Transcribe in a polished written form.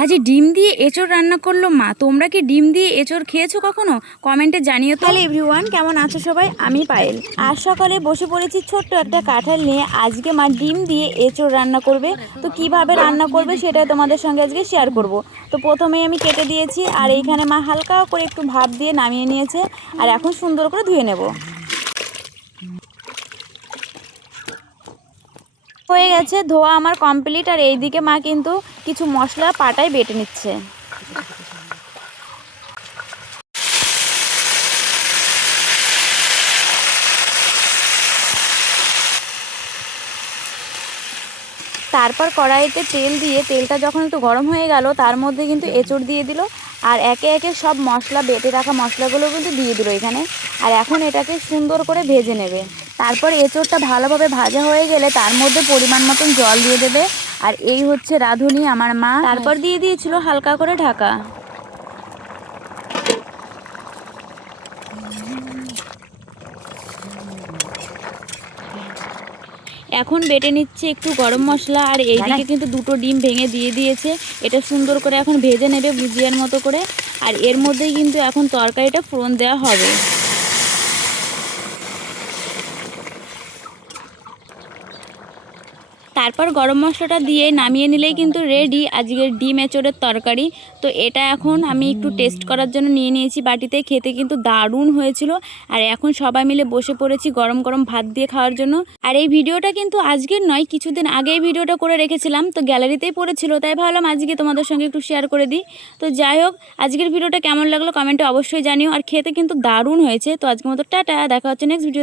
আজ ডিম দিয়ে এঁচোড় রান্না করলো মা। তোমরা কি ডিম দিয়ে এঁচোড় খেয়েছো কখনো? কমেন্টে জানিও তো। হ্যালো এভরিওয়ান, কেমন আছো সবাই? আমি পায়েল। আজ সকালে বসে পড়েছি ছোট্ট একটা কাঁঠাল নিয়ে। আজকে মা ডিম দিয়ে এঁচোড় রান্না করবে। তো কিভাবে রান্না করবে সেটাই তোমাদের সঙ্গে আজকে শেয়ার করব। তো প্রথমেই আমি কেটে দিয়েছি, আর এইখানে মা হালকা করে একটু ভাপ দিয়ে নামিয়ে নিয়েছে। আর এখন সুন্দর করে ধুয়ে নেব। হয়ে গেছে ধোয়া আমার কমপ্লিট। আর এইদিকে মা কিন্তু কিছু মশলা পাটায় বেটে নিচ্ছে। তারপর কড়াইতে তেল দিয়ে তেলটা যখন একটু গরম হয়ে গেল, তার মধ্যে কিন্তু এঁচোড় দিয়ে দিল। আর একে একে সব মশলা, বেটে রাখা মশলাগুলো কিন্তু দিয়ে দিল এখানে। আর এখন এটাকে সুন্দর করে ভেজে নেবে। তারপর এঁচোড়টা ভালোভাবে ভাজা হয়ে গেলে তার মধ্যে পরিমাণ মতন জল দিয়ে দেবে। আর এই হচ্ছে রাঁধুনি আমার মা। তারপর দিয়ে দিয়েছিল হালকা করে ঢাকা। এখন বেটে নিচ্ছে একটু গরম মশলা। আর এইদিকে কিন্তু দুটো ডিম ভেঙে দিয়ে দিয়েছে। এটা সুন্দর করে এখন ভেজে নেবে ভুজিয়ার মতো করে। আর এর মধ্যেই কিন্তু এখন তরকারিটা ফোড়ন দেওয়া হবে। তারপর গরম মশলাটা দিয়ে নামিয়ে নিলেই কিন্তু রেডি আজকের ডিম এঁচোড়ের তরকারি। তো এটা এখন আমি একটু টেস্ট করার জন্য নিয়ে নিয়েছি বাটিতে। খেতে কিন্তু দারুণ হয়েছিল। আর এখন সবাই মিলে বসে পড়েছি গরম গরম ভাত দিয়ে খাওয়ার জন্য। আর এই ভিডিওটা কিন্তু আজকের নয়, কিছুদিন আগেই ভিডিওটা করে রেখেছিলাম, তো গ্যালারিতেই পড়েছিল, তাই ভাবলাম আজকে তোমাদের সঙ্গে একটু শেয়ার করে দিই। তো যাই হোক, আজকের ভিডিওটা কেমন লাগলো কমেন্টে অবশ্যই জানিও। আর খেতে কিন্তু দারুণ হয়েছে। তো আজকের মতো টাটা, দেখা হচ্ছে নেক্সট ভিডিও।